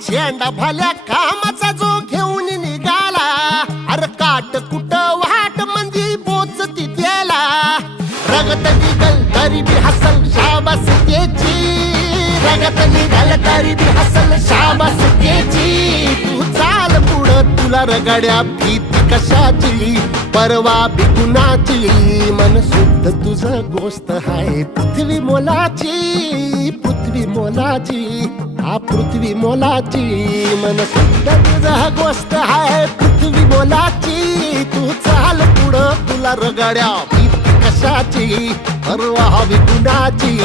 झेंडा भल्या कामाचा जो घेऊन निघाला, अरे काट कुट वाट मंदी पोचती त्याला, रगत निघल तरी बी हसल शाबास त्याची, रगत निघल तरी बी हसल शाबास त्याची. तू चाल पुढं तुला रगड्या भीती कशाची, परवा बी कुणाची, मन शुद्ध तुझं गोष्ट हाय पृथ्वी मोलाची, पृथ्वी मोलाची, हा पृथ्वी मोलाची, मन शुद्ध तुझं गोष्ट हाय पृथ्वी मोलाची. तू चाल पुढं तुला रगड्या भीती कशाची, परवा बी कुणाची.